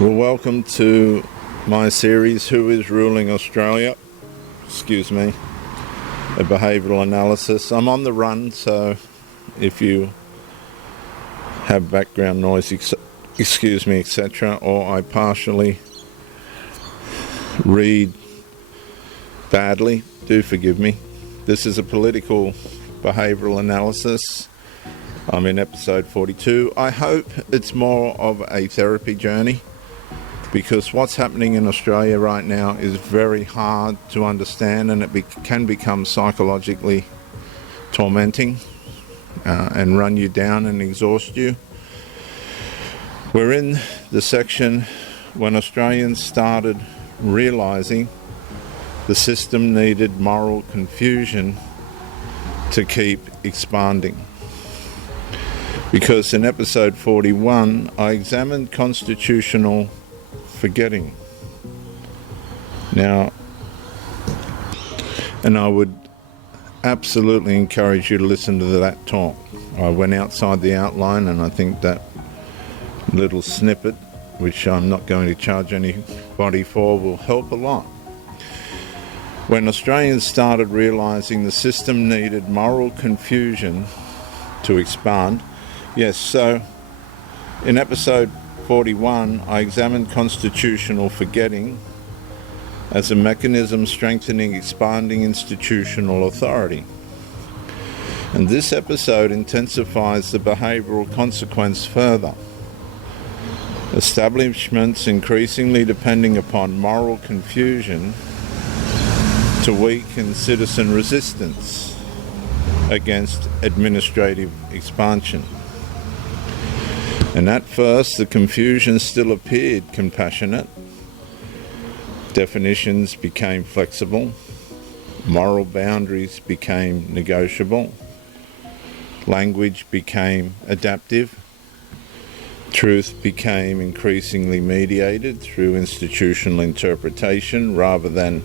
Well, welcome to my series, Who is Ruling Australia? A behavioural analysis. I'm on the run, so if you have background noise, etc., or I partially read badly, do forgive me. This is a political behavioural analysis. I'm in episode 42. I hope it's more of a therapy journey, because what's happening in Australia right now is very hard to understand, and it can become psychologically tormenting and run you down and exhaust you. We're in the section when Australians started realising the system needed moral confusion to keep expanding. Because in episode 41, I examined constitutional forgetting. Now, and I would absolutely encourage you to listen to that talk. I went outside the outline, and I think that little snippet, which I'm not going to charge anybody for, will help a lot. When Australians started realising the system needed moral confusion to expand. Yes, so in episode 41, I examined constitutional forgetting as a mechanism strengthening expanding institutional authority. And this episode intensifies the behavioural consequence further. Establishments increasingly depending upon moral confusion to weaken citizen resistance against administrative expansion. And at first, the confusion still appeared compassionate. Definitions became flexible. Moral boundaries became negotiable. Language became adaptive. Truth became increasingly mediated through institutional interpretation rather than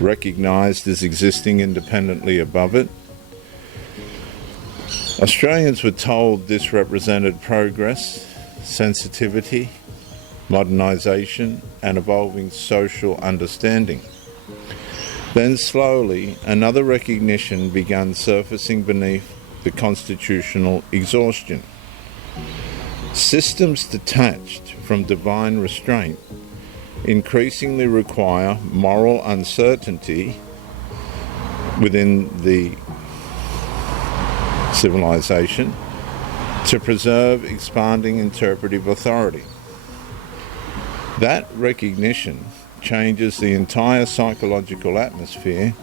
recognised as existing independently above it. Australians were told this represented progress, sensitivity, modernisation, and evolving social understanding. Then slowly, another recognition began surfacing beneath the constitutional exhaustion. Systems detached from divine restraint increasingly require moral uncertainty within the civilization to preserve expanding interpretive authority. That recognition changes the entire psychological atmosphere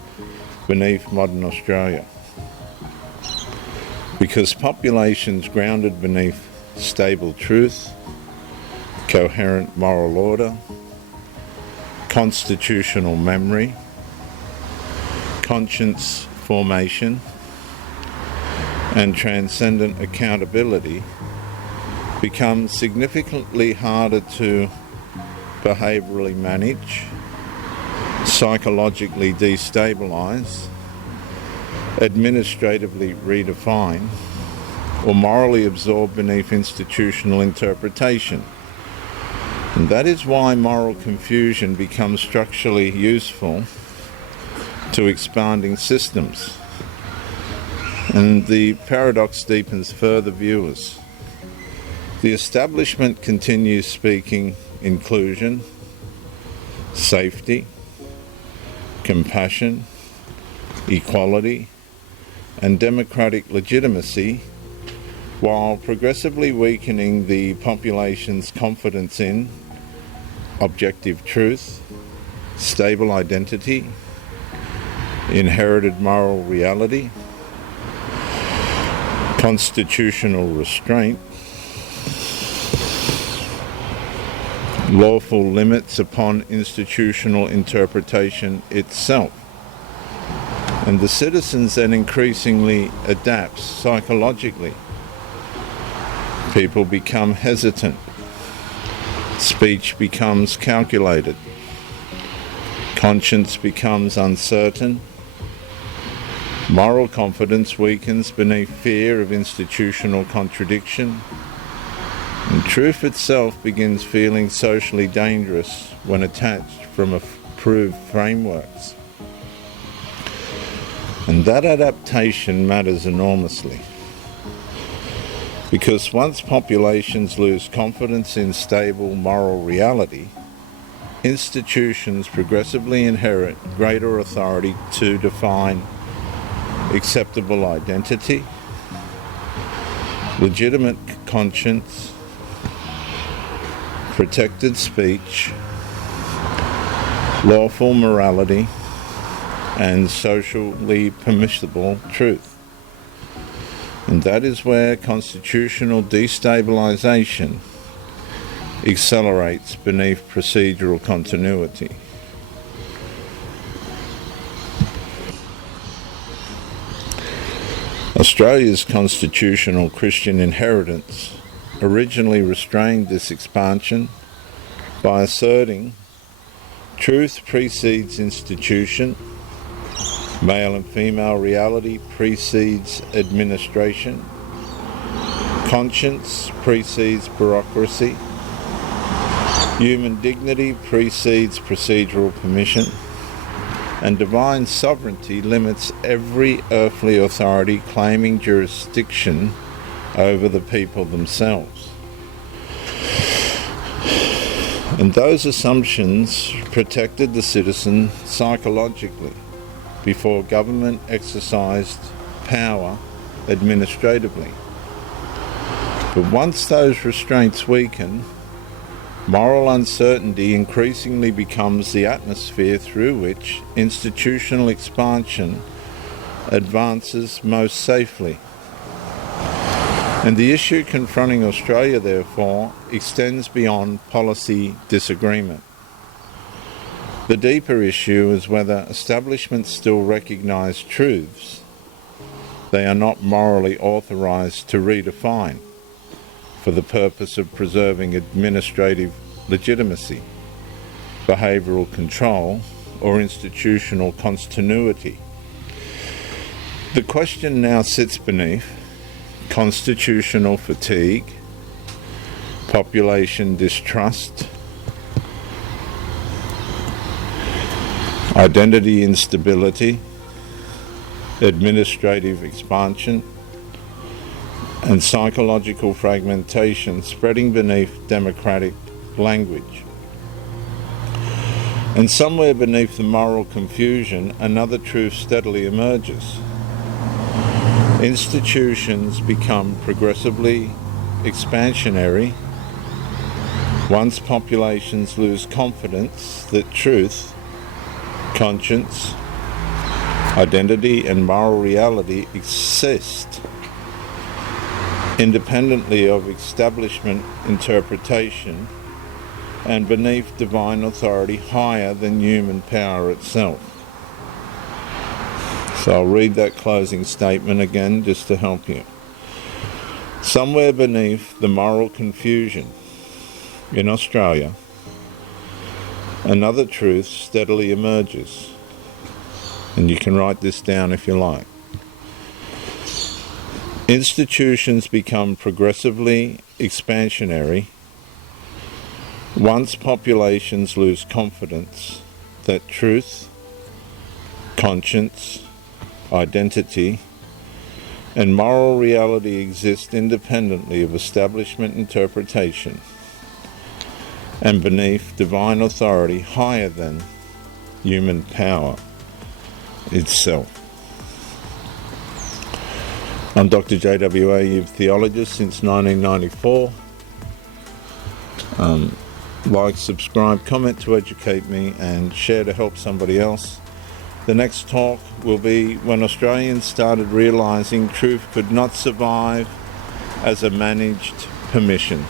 beneath modern Australia, because populations grounded beneath stable truth, coherent moral order, constitutional memory, conscience formation, and transcendent accountability become significantly harder to behaviourally manage, psychologically destabilise, administratively redefine, or morally absorb beneath institutional interpretation. And that is why moral confusion becomes structurally useful to expanding systems. And the paradox deepens further, viewers. The establishment continues speaking inclusion, safety, compassion, equality, and democratic legitimacy, while progressively weakening the population's confidence in objective truth, stable identity, inherited moral reality, constitutional restraint, lawful limits upon institutional interpretation itself. And the citizens then increasingly adapt psychologically. People become hesitant. Speech becomes calculated. Conscience becomes uncertain. Moral confidence weakens beneath fear of institutional contradiction. And truth itself begins feeling socially dangerous when attached from approved frameworks. And that adaptation matters enormously. Because once populations lose confidence in stable moral reality, institutions progressively inherit greater authority to define acceptable identity, legitimate conscience, protected speech, lawful morality, and socially permissible truth. And that is where constitutional destabilization accelerates beneath procedural continuity. Australia's constitutional Christian inheritance originally restrained this expansion by asserting truth precedes institution, male and female reality precedes administration, conscience precedes bureaucracy, human dignity precedes procedural permission, and divine sovereignty limits every earthly authority claiming jurisdiction over the people themselves. And those assumptions protected the citizen psychologically before government exercised power administratively. But once those restraints weaken, moral uncertainty increasingly becomes the atmosphere through which institutional expansion advances most safely. And the issue confronting Australia, therefore, extends beyond policy disagreement. The deeper issue is whether establishments still recognise truths they are not morally authorised to redefine for the purpose of preserving administrative legitimacy, behavioural control, or institutional continuity. The question now sits beneath constitutional fatigue, population distrust, identity instability, administrative expansion, and psychological fragmentation spreading beneath democratic language. And somewhere beneath the moral confusion, another truth steadily emerges. Institutions become progressively expansionary once populations lose confidence that truth, conscience, identity, and moral reality exist independently of establishment interpretation and beneath divine authority higher than human power itself. So I'll read that closing statement again just to help you. Somewhere beneath the moral confusion in Australia, another truth steadily emerges. And you can write this down if you like. Institutions become progressively expansionary once populations lose confidence that truth, conscience, identity, and moral reality exist independently of establishment interpretation and beneath divine authority higher than human power itself. I'm Dr. J.W.A., youth theologist since 1994. Like, subscribe, comment to educate me, and share to help somebody else. The next talk will be when Australians started realising truth could not survive as a managed permission.